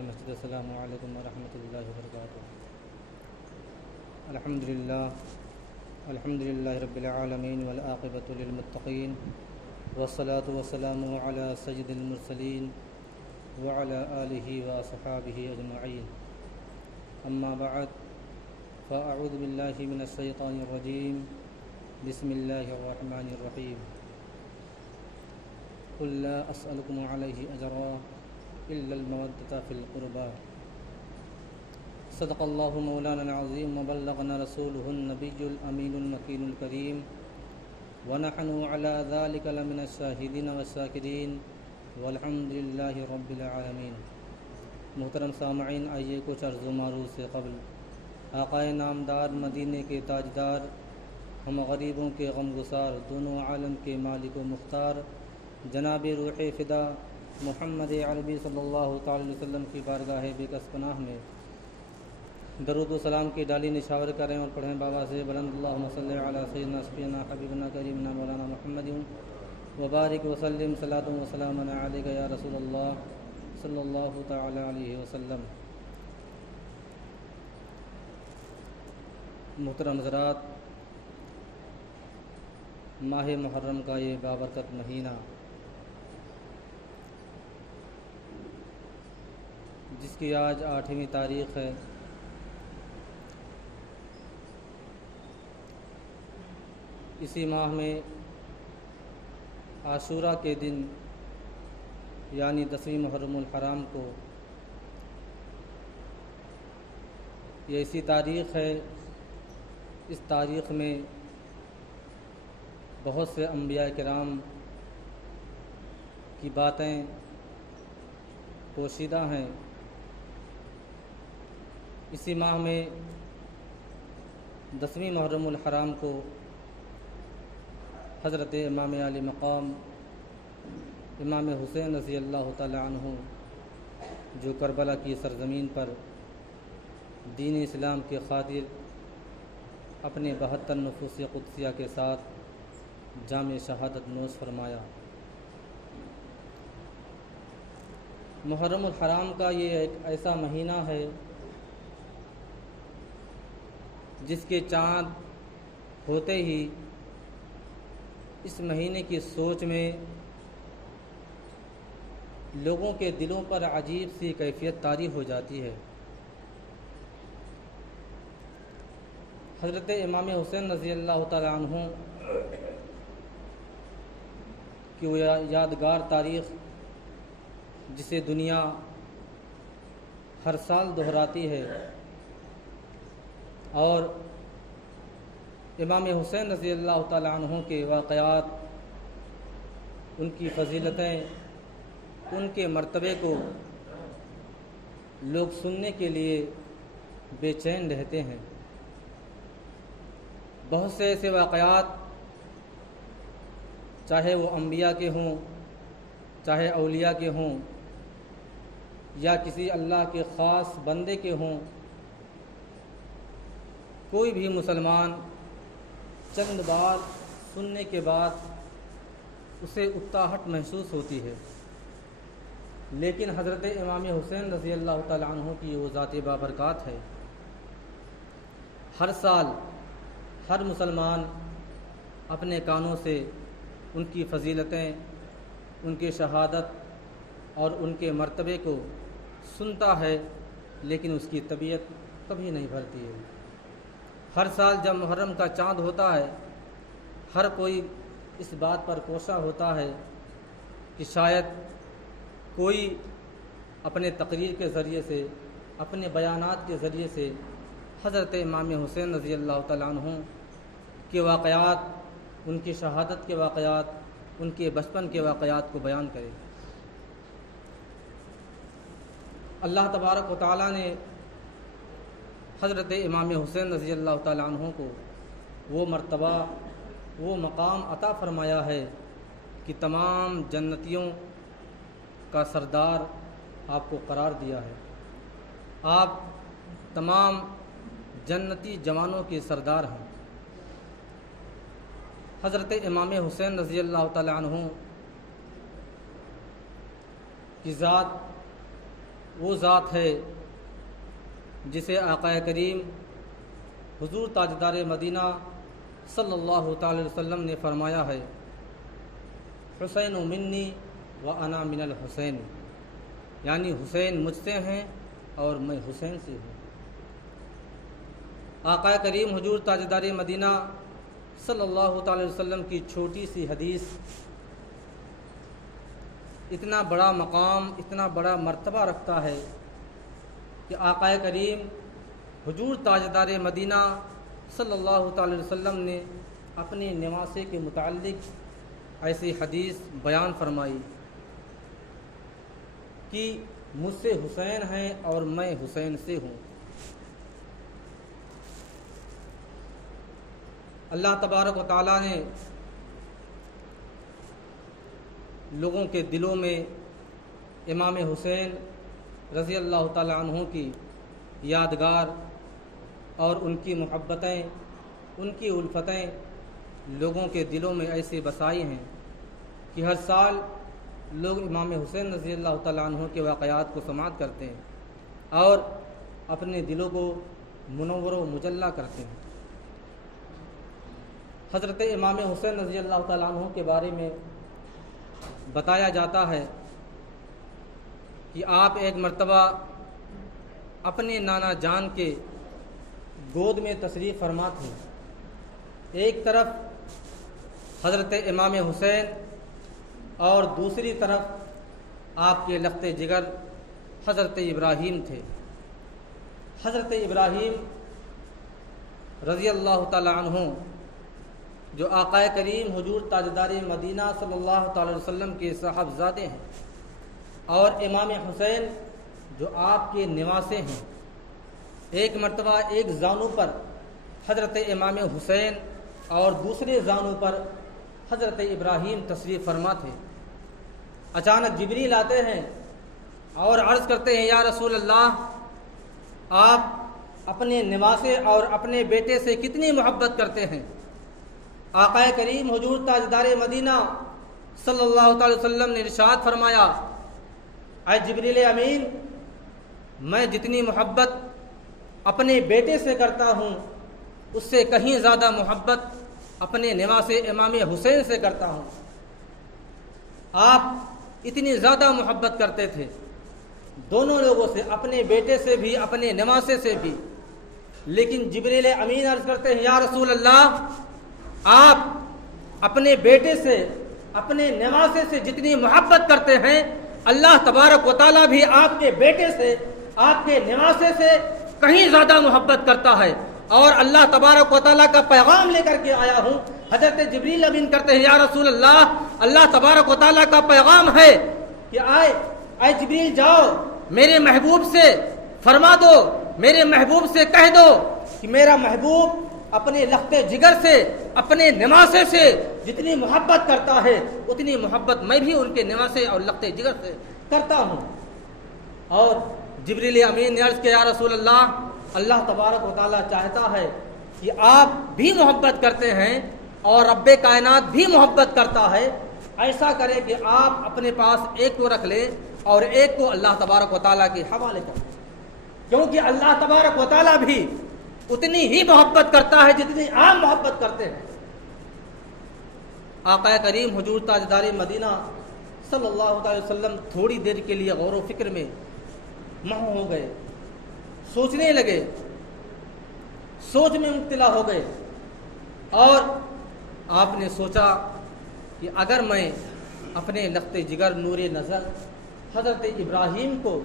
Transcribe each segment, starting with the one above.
مسجد السلام علیکم ورحمۃ اللہ وبرکاتہ۔ الحمد للہ رب العالمین والعاقبۃ للمتقین والصلاة والسلام علی سید المرسلین وعلی آلہ واصحابہ اجمعین، اما بعد فاعوذ باللہ من الشیطان الرجیم، بسم اللہ الرحمن الرحیم۔ قل لا اسألکم علیہ اجرا الا المودۃ فی القربى، صدق اللہ مولانا العظیم وبلغنا رسولہ النبی الامین المکین الکریم، ونحن علی ذلک لمن الشاہدین والشاکرین والحمد للہ رب العالمین۔ محترم سامعین، آئیے کچھ عرض و معروض سے قبل آقائے نامدار، مدینے کے تاجدار، ہم غریبوں کے غمگسار، دونوں عالم کے مالک و مختار، جناب روح فدا محمد عربی صلی اللہ تعالی علیہ وسلم کی بارگاہ بے کس پناہ میں درود و سلام کی ڈالی نشاور کریں اور پڑھیں بابا سے بلند اللہم صلی علی سیدنا سفینا حبیبنا کریمنا مولانا محمد وبارک وسلم صلاۃ و سلام علیک یا رسول اللہ صلی اللہ تعالی علیہ وسلم۔ محترم حضرات، ماہ محرم کا یہ بابرکت مہینہ، جس کی آج 8ویں تاریخ ہے، اسی ماہ میں عاشوراء کے دن یعنی 10ویں محرم الحرام کو یہ ایسی تاریخ ہے، اس تاریخ میں بہت سے انبیاء کرام کی باتیں پوشیدہ ہیں۔ اسی ماہ میں 10ویں محرم الحرام کو حضرت امام علی مقام امام حسین رضی اللہ تعالی عنہ، جو کربلا کی سرزمین پر دین اسلام کے خاطر اپنے 72 نفوس قدسیہ کے ساتھ جام شہادت نوش فرمایا۔ محرم الحرام کا یہ ایک ایسا مہینہ ہے جس کے چاند ہوتے ہی اس مہینے کی سوچ میں لوگوں کے دلوں پر عجیب سی کیفیت طاری ہو جاتی ہے۔ حضرت امام حسین رضی اللہ تعالی عنہ کی وہ یادگار تاریخ جسے دنیا ہر سال دہراتی ہے، اور امام حسین رضی اللہ تعالی عنہ کے واقعات، ان کی فضیلتیں، ان کے مرتبے کو لوگ سننے کے لیے بے چین رہتے ہیں۔ بہت سے ایسے واقعات، چاہے وہ انبیاء کے ہوں، چاہے اولیاء کے ہوں، یا کسی اللہ کے خاص بندے کے ہوں، کوئی بھی مسلمان چند بار سننے کے بعد اسے اکتاہٹ محسوس ہوتی ہے، لیکن حضرت امام حسین رضی اللہ تعالی عنہ کی وہ ذات بابرکات ہے، ہر سال ہر مسلمان اپنے کانوں سے ان کی فضیلتیں، ان کی شہادت اور ان کے مرتبے کو سنتا ہے، لیکن اس کی طبیعت کبھی نہیں بھرتی ہے۔ ہر سال جب محرم کا چاند ہوتا ہے، ہر کوئی اس بات پر کوشاں ہوتا ہے کہ شاید کوئی اپنے تقریر کے ذریعے سے، اپنے بیانات کے ذریعے سے حضرت امام حسین رضی اللہ تعالیٰ عنہ کے واقعات، ان کی شہادت کے واقعات، ان کے بچپن کے واقعات کو بیان کرے۔ اللہ تبارک و تعالیٰ نے حضرت امام حسین رضی اللہ تعالیٰ عنہ کو وہ مرتبہ، وہ مقام عطا فرمایا ہے کہ تمام جنتیوں کا سردار آپ کو قرار دیا ہے۔ آپ تمام جنتی جوانوں کے سردار ہیں۔ حضرت امام حسین رضی اللہ تعالیٰ عنہ کی ذات وہ ذات ہے جسے آقا کریم حضور تاجدار مدینہ صلی اللہ تعالی وسلم نے فرمایا ہے، حسین منی و انا من الحسین، یعنی حسین مجھ سے ہیں اور میں حسین سے ہوں۔ آقا کریم حضور تاجدار مدینہ صلی اللہ تعالی وسلم کی چھوٹی سی حدیث اتنا بڑا مقام، اتنا بڑا مرتبہ رکھتا ہے کہ آقا کریم حضور تاجدار مدینہ صلی اللہ تعالی وسلم نے اپنے نواسے کے متعلق ایسی حدیث بیان فرمائی کہ مجھ سے حسین ہیں اور میں حسین سے ہوں۔ اللہ تبارک و تعالیٰ نے لوگوں کے دلوں میں امام حسین رضی اللہ تعالیٰ عنہ کی یادگار اور ان کی محبتیں، ان کی الفتیں لوگوں کے دلوں میں ایسے بسائی ہیں کہ ہر سال لوگ امام حسین رضی اللہ تعالیٰ عنہ کے واقعات کو سماعت کرتے ہیں اور اپنے دلوں کو منور و مجلہ کرتے ہیں۔ حضرت امام حسین رضی اللہ تعالیٰ عنہ کے بارے میں بتایا جاتا ہے کہ آپ ایک مرتبہ اپنے نانا جان کے گود میں تشریف فرما تھے۔ ایک طرف حضرت امام حسین اور دوسری طرف آپ کے لخت جگر حضرت ابراہیم تھے۔ حضرت ابراہیم رضی اللہ تعالیٰ عنہ جو آقا کریم حضور تاجدار مدینہ صلی اللہ تعالی وسلم کے صاحبزادے ہیں، اور امام حسین جو آپ کے نواسے ہیں، ایک مرتبہ ایک زانو پر حضرت امام حسین اور دوسرے زانو پر حضرت ابراہیم تشریف فرما تھے۔ اچانک جبریل آتے ہیں اور عرض کرتے ہیں، یا رسول اللہ، آپ اپنے نواسے اور اپنے بیٹے سے کتنی محبت کرتے ہیں؟ آقا کریم حضور تاجدار مدینہ صلی اللہ تعالی وسلم نے ارشاد فرمایا، اے جبریل امین، میں جتنی محبت اپنے بیٹے سے کرتا ہوں اس سے کہیں زیادہ محبت اپنے نواسے امام حسین سے کرتا ہوں۔ آپ اتنی زیادہ محبت کرتے تھے دونوں لوگوں سے، اپنے بیٹے سے بھی اپنے نواسے سے بھی۔ لیکن جبریل امین عرض کرتے ہیں، یا رسول اللہ، آپ اپنے بیٹے سے اپنے نواسے سے جتنی محبت کرتے ہیں، اللہ تبارک و تعالیٰ بھی آپ کے بیٹے سے، آپ کے نواسے سے کہیں زیادہ محبت کرتا ہے۔ اور اللہ تبارک و تعالیٰ کا پیغام لے کر کے آیا ہوں۔ حضرت جبریل امین کرتے ہیں، یا رسول اللہ، اللہ تبارک و تعالیٰ کا پیغام ہے کہ اے جبریل، جاؤ میرے محبوب سے فرما دو، میرے محبوب سے کہہ دو کہ میرا محبوب اپنے لخت جگر سے، اپنے نواسے سے جتنی محبت کرتا ہے اتنی محبت میں بھی ان کے نواسے اور لخت جگر سے کرتا ہوں۔ اور جبریل امین نے عرض کیا، یا رسول اللہ، اللہ تبارک و تعالیٰ چاہتا ہے کہ آپ بھی محبت کرتے ہیں اور رب کائنات بھی محبت کرتا ہے، ایسا کرے کہ آپ اپنے پاس ایک کو رکھ لیں اور ایک کو اللہ تبارک و تعالیٰ کے حوالے کر دیں، کیونکہ اللہ تبارک و تعالیٰ بھی اتنی ہی محبت کرتا ہے جتنی آپ محبت کرتے ہیں۔ آقا کریم حضور تاجدار مدینہ صلی اللہ علیہ وسلم تھوڑی دیر کے لیے غور و فکر میں محو ہو گئے، سوچنے لگے، سوچ میں مبتلا ہو گئے، اور آپ نے سوچا کہ اگر میں اپنے لخت جگر نور نظر حضرت ابراہیم کو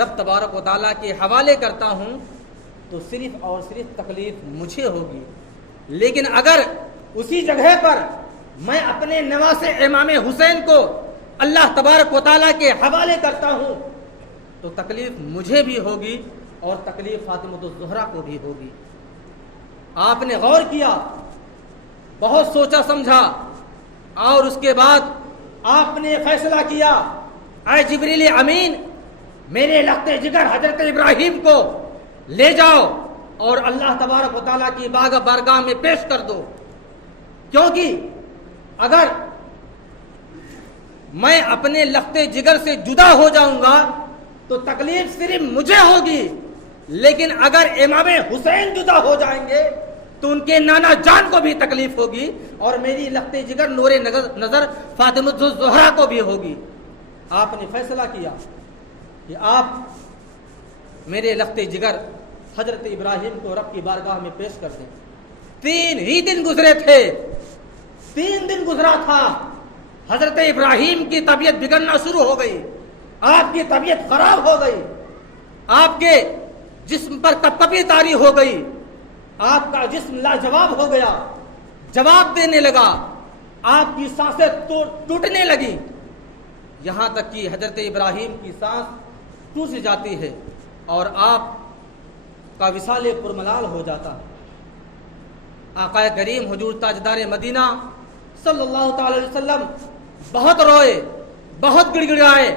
رب تبارک و تعالیٰ کے حوالے کرتا ہوں تو صرف اور صرف تکلیف مجھے ہوگی، لیکن اگر اسی جگہ پر میں اپنے نواسے امام حسین کو اللہ تبارک و تعالیٰ کے حوالے کرتا ہوں تو تکلیف مجھے بھی ہوگی اور تکلیف فاطمۃ الزہرا کو بھی ہوگی۔ آپ نے غور کیا، بہت سوچا سمجھا، اور اس کے بعد آپ نے فیصلہ کیا، اے جبریل امین، میرے لخت جگر حضرت ابراہیم کو لے جاؤ اور اللہ تبارک و تعالیٰ کی بارگاہ میں پیش کر دو، کیونکہ اگر میں اپنے لخت جگر سے جدا ہو جاؤں گا تو تکلیف صرف مجھے ہوگی، لیکن اگر امام حسین جدا ہو جائیں گے تو ان کے نانا جان کو بھی تکلیف ہوگی، اور میری لخت جگر نور نظر فاطمہ الزہرا کو بھی ہوگی۔ آپ نے فیصلہ کیا کہ آپ میرے لخت جگر حضرت ابراہیم کو رب کی بارگاہ میں پیش کر دیں۔ 3 ہی دن گزرے تھے، 3 دن گزرا تھا، حضرت ابراہیم کی طبیعت بگڑنا شروع ہو گئی، آپ کی طبیعت خراب ہو گئی، آپ کے جسم پر کپکپی طاری ہو گئی، آپ کا جسم لاجواب ہو گیا، جواب دینے لگا، آپ کی سانسیں ٹوٹنے لگی، یہاں تک کہ حضرت ابراہیم کی سانس ٹوٹ جاتی ہے اور آپ کا وصال پرملال ہو جاتا ہے۔ آقا کریم حضور تاجدار مدینہ صلی اللہ تعالی علیہ وسلم بہت روئے، بہت گڑ گڑائے،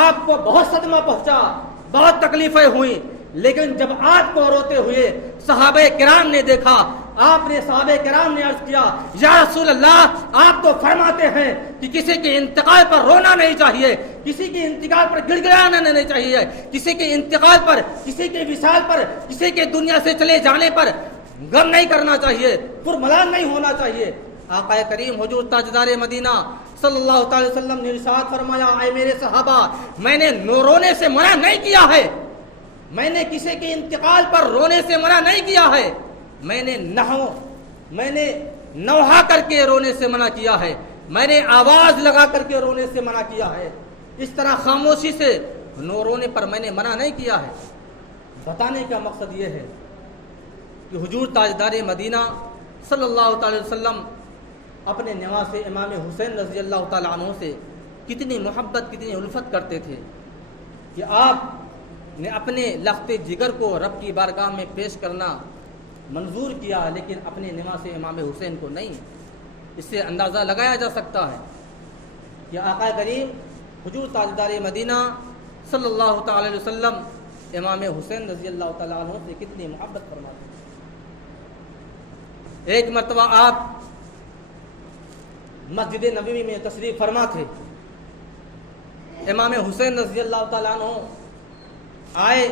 آپ کو بہت صدمہ پہنچا، بہت تکلیفیں ہوئیں، لیکن جب آپ کو روتے ہوئے صحابہ کرام نے دیکھا، آپ نے صحابہ کرام نے عرض کیا، یا رسول اللہ، آپ تو فرماتے ہیں کہ کسی کے انتقال پر رونا نہیں چاہیے، کسی کے انتقال پر گڑ گڑانا نہیں چاہیے، کسی کے انتقال پر، کسی کے وصال پر، کسی کے دنیا سے چلے جانے پر غم نہیں کرنا چاہیے، پرملال نہیں ہونا چاہیے۔ آقا کریم حضور تاجدار مدینہ صلی اللہ تعالی وسلم نے ارشاد فرمایا، اے میرے صحابہ، میں نے رونے سے منع نہیں کیا ہے، میں نے کسی کے انتقال پر رونے سے منع نہیں کیا ہے، میں نے نوحہ کر کے رونے سے منع کیا ہے، میں نے آواز لگا کر کے رونے سے منع کیا ہے، اس طرح خاموشی سے رونے پر میں نے منع نہیں کیا ہے۔ بتانے کا مقصد یہ ہے کہ حضور تاجدار مدینہ صلی اللہ تعالی وسلم اپنے نواسے امام حسین رضی اللہ تعالی عنہ سے کتنی محبت، کتنی الفت کرتے تھے کہ آپ نے اپنے لخت جگر کو رب کی بارگاہ میں پیش کرنا منظور کیا، لیکن اپنے نواسے امام حسین کو نہیں۔ اس سے اندازہ لگایا جا سکتا ہے کہ آقا کریم حضور تاجدار مدینہ صلی اللہ تعالی علیہ وسلم امام حسین رضی اللہ تعالیٰ عنہ سے کتنی محبت فرماتے ہیں۔ ایک مرتبہ آپ مسجد نبوی میں تشریف فرما تھے، امام حسین رضی اللہ تعالیٰ عنہ آئے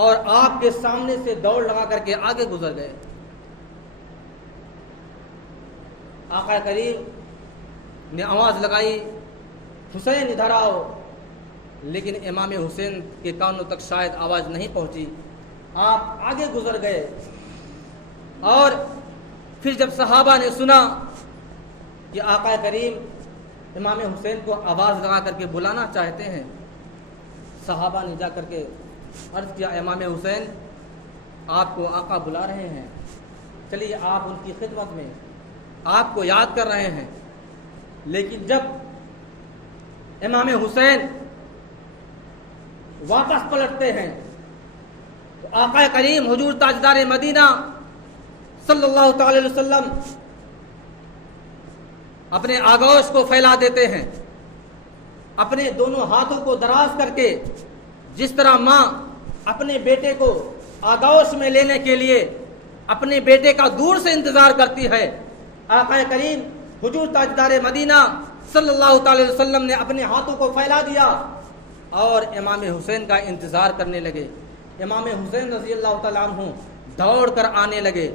اور آپ کے سامنے سے دوڑ لگا کر کے آگے گزر گئے۔ آقا کریم نے آواز لگائی، حسین ادھر آؤ، لیکن امام حسین کے کانوں تک شاید آواز نہیں پہنچی، آپ آگے گزر گئے۔ اور پھر جب صحابہ نے سنا کہ آقا کریم امام حسین کو آواز لگا کر کے بلانا چاہتے ہیں، صحابہ نے جا کر کے عرض کیا، امام حسین آپ کو آقا بلا رہے ہیں، چلیے آپ ان کی خدمت میں، آپ کو یاد کر رہے ہیں۔ لیکن جب امام حسین واپس پلٹتے ہیں تو آقا کریم حضور تاجدار مدینہ صلی اللہ تعالی علیہ وسلم اپنے آغوش کو پھیلا دیتے ہیں، اپنے دونوں ہاتھوں کو دراز کر کے، جس طرح ماں اپنے بیٹے کو آغوش میں لینے کے لیے اپنے بیٹے کا دور سے انتظار کرتی ہے، آقا کریم حضور تاجدار مدینہ صلی اللہ تعالی وسلم نے اپنے ہاتھوں کو پھیلا دیا اور امام حسین کا انتظار کرنے لگے۔ امام حسین رضی اللہ تعالیٰ عنہ دوڑ کر آنے لگے،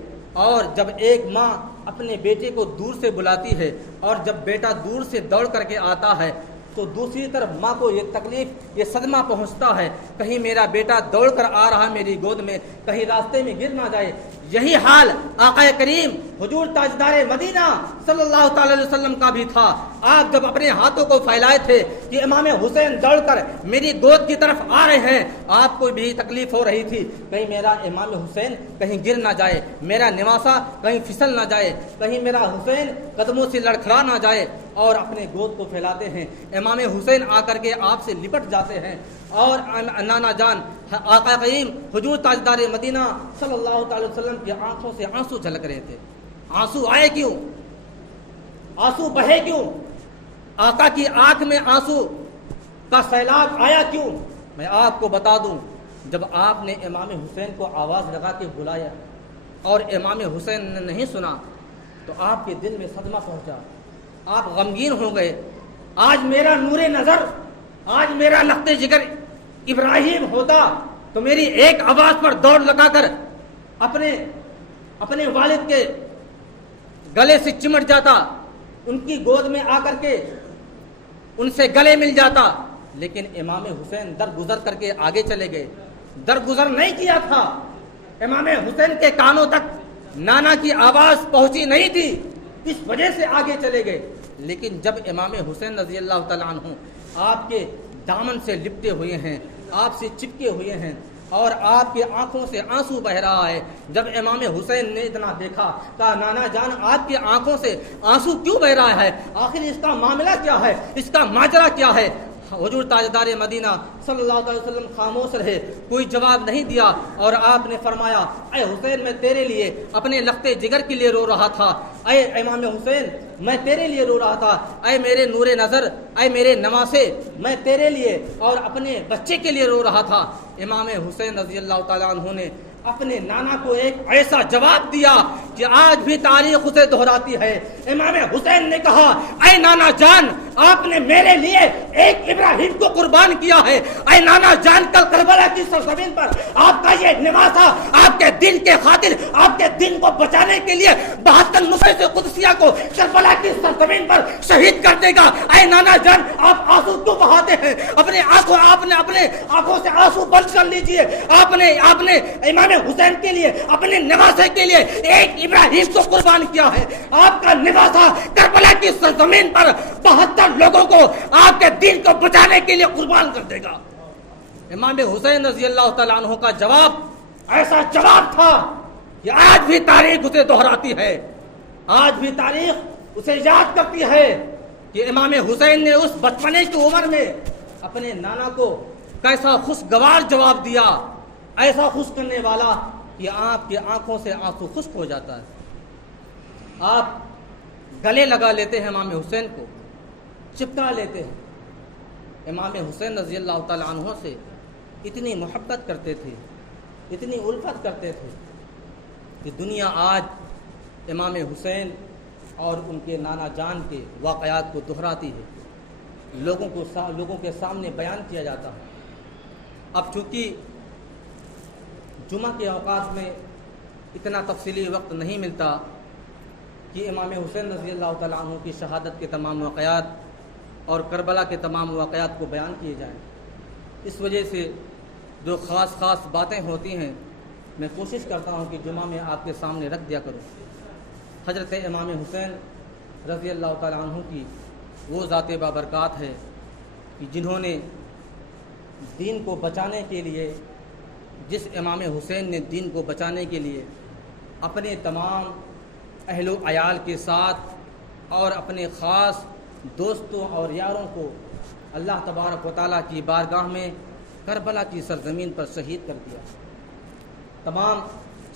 اور جب ایک ماں اپنے بیٹے کو دور سے بلاتی ہے اور جب بیٹا دور سے دوڑ کر کے آتا ہے تو دوسری طرف ماں کو یہ تکلیف، یہ صدمہ پہنچتا ہے، کہیں میرا بیٹا دوڑ کر آ رہا میری گود میں، کہیں راستے میں گر نہ جائے۔ یہی حال آقا کریم حضور تاجدار مدینہ صلی اللہ تعالی علیہ وسلم کا بھی تھا۔ آپ جب اپنے ہاتھوں کو پھیلائے تھے کہ امام حسین دوڑ کر میری گود کی طرف آ رہے ہیں، آپ کو بھی تکلیف ہو رہی تھی، کہیں میرا امام حسین کہیں گر نہ جائے، میرا نواسا کہیں پھسل نہ جائے، کہیں میرا حسین قدموں سے لڑکھڑا نہ جائے، اور اپنے گود کو پھیلاتے ہیں۔ امام حسین آ کر کے آپ سے لپٹ جاتے ہیں، اور نانا جان آقا کریم حضور تاجدار مدینہ صلی اللہ تعالی وسلم کی آنکھوں سے آنسو جھلک رہے تھے۔ آنسو آئے کیوں؟ آنسو بہے کیوں؟ آقا کی آنکھ میں آنسو کا سیلاب آیا کیوں؟ میں آپ کو بتا دوں، جب آپ نے امام حسین کو آواز لگا کے بلایا اور امام حسین نے نہیں سنا تو آپ کے دل میں صدمہ پہنچا، آپ غمگین ہو گئے۔ آج میرا نور نظر، آج میرا لخت جگر ابراہیم ہوتا تو میری ایک آواز پر دوڑ لگا کر اپنے والد کے گلے سے چمٹ جاتا، ان کی گود میں آ کر کے ان سے گلے مل جاتا، لیکن امام حسین درگزر کر کے آگے چلے گئے، درگزر نہیں کیا تھا۔ امام حسین کے کانوں تک نانا کی آواز پہنچی نہیں تھی، اس وجہ سے آگے چلے گئے۔ لیکن جب امام حسین رضی اللہ تعالیٰ عنہ آپ کے دامن سے لپٹے ہوئے ہیں، آپ سے چپکے ہوئے ہیں اور آپ کی آنکھوں سے آنسو بہ رہا ہے، جب امام حسین نے اتنا دیکھا، کہا نانا جان آپ کی آنکھوں سے آنسو کیوں بہ رہا ہے؟ آخر اس کا معاملہ کیا ہے؟ اس کا ماجرا کیا ہے؟ حضور تاجدار مدینہ صلی اللہ علیہ وسلم خاموش رہے، کوئی جواب نہیں دیا، اور آپ نے فرمایا اے حسین میں تیرے لیے اپنے لخت جگر کے لیے رو رہا تھا، اے امام حسین میں تیرے لیے رو رہا تھا، اے میرے نور نظر، اے میرے نواسے، میں تیرے لیے اور اپنے بچے کے لیے رو رہا تھا۔ امام حسین رضی اللہ تعالیٰ عنہ نے اپنے نانا کو ایک ایسا جواب دیا کہ آج بھی تاریخ اسے دہراتی ہے۔ امام حسین نے کہا اے نانا جان آپ نے میرے لیے ایک ابراہیم کو قربان کیا ہے، اے نانا جان کل کربلا کی سرزمین پر آپ کا یہ نواسا آپ کے دین کے خاطر، آپ کے دین کو بچانے کے لیے 72 نفیس قدسیہ کو کربلا کی سرزمین پر شہید کر دے گا۔ اے نانا جان آپ آنسو کیوں بہاتے ہیں؟ اپنے آنکھوں سے آنسو بند کر لیجئے۔ آپ نے امام حسین کے لیے، اپنے نواسے کے لیے ایک ابراہیم کو قربان کیا ہے۔ آپ کا نواسا کربلا کی سرزمین پر 72 لوگوں کو آپ کے دین کو بچانے کے لیے قربان کر دے گا۔ امام حسین رضی اللہ تعالیٰ عنہ کا جواب ایسا جواب تھا کہ آج بھی تاریخ اسے دہراتی ہے، آج بھی تاریخ اسے یاد کرتی ہے کہ امام حسین نے اس بچپنے کی عمر میں اپنے نانا کو کیسا خوشگوار جواب دیا، ایسا خوش کرنے والا کہ آپ کی آنکھوں سے آنسو خشک ہو جاتا ہے۔ آپ گلے لگا لیتے ہیں، امام حسین کو چپکا لیتے ہیں۔ امام حسین رضی اللہ تعالیٰ عنہ سے اتنی محبت کرتے تھے، اتنی الفت کرتے تھے کہ دنیا آج امام حسین اور ان کے نانا جان کے واقعات کو دہراتی ہے، لوگوں کے سامنے بیان کیا جاتا ہے۔ اب چونکہ جمعہ کے اوقات میں اتنا تفصیلی وقت نہیں ملتا کہ امام حسین رضی اللہ تعالیٰ عنہ کی شہادت کے تمام واقعات اور کربلا کے تمام واقعات کو بیان کیے جائیں، اس وجہ سے جو خاص باتیں ہوتی ہیں میں کوشش کرتا ہوں کہ جمعہ میں آپ کے سامنے رکھ دیا کروں۔ حضرت امام حسین رضی اللہ تعالیٰ عنہ کی وہ ذات بابرکات ہے کہ جنہوں نے دین کو بچانے کے لیے، جس امام حسین نے دین کو بچانے کے لیے اپنے تمام اہل و عیال کے ساتھ اور اپنے خاص دوستوں اور یاروں کو اللہ تبارک و تعالیٰ کی بارگاہ میں کربلا کی سرزمین پر شہید کر دیا۔ تمام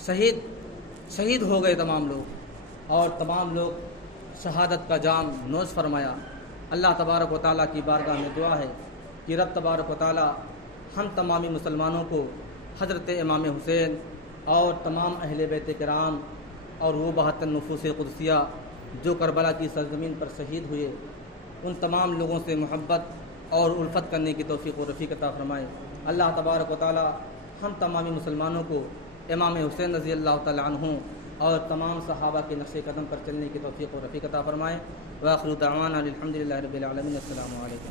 شہید ہو گئے تمام لوگ، اور تمام لوگ شہادت کا جام نوش فرمایا۔ اللہ تبارک و تعالیٰ کی بارگاہ میں دعا ہے کہ رب تبارک و تعالیٰ ہم تمامی مسلمانوں کو حضرت امام حسین اور تمام اہل بیت کرام اور وہ 72 نفوس قدسیہ جو کربلا کی سرزمین پر شہید ہوئے، ان تمام لوگوں سے محبت اور الفت کرنے کی توفیق و رفیق عطا فرمائے۔ اللہ تبارک و تعالی ہم تمامی مسلمانوں کو امام حسین رضی اللہ تعالی عنہ اور تمام صحابہ کے نقش قدم پر چلنے کی توفیق و رفیق عطا فرمائے۔ وآخر دعوانا الحمدللہ رب العالمین۔ السلام علیکم۔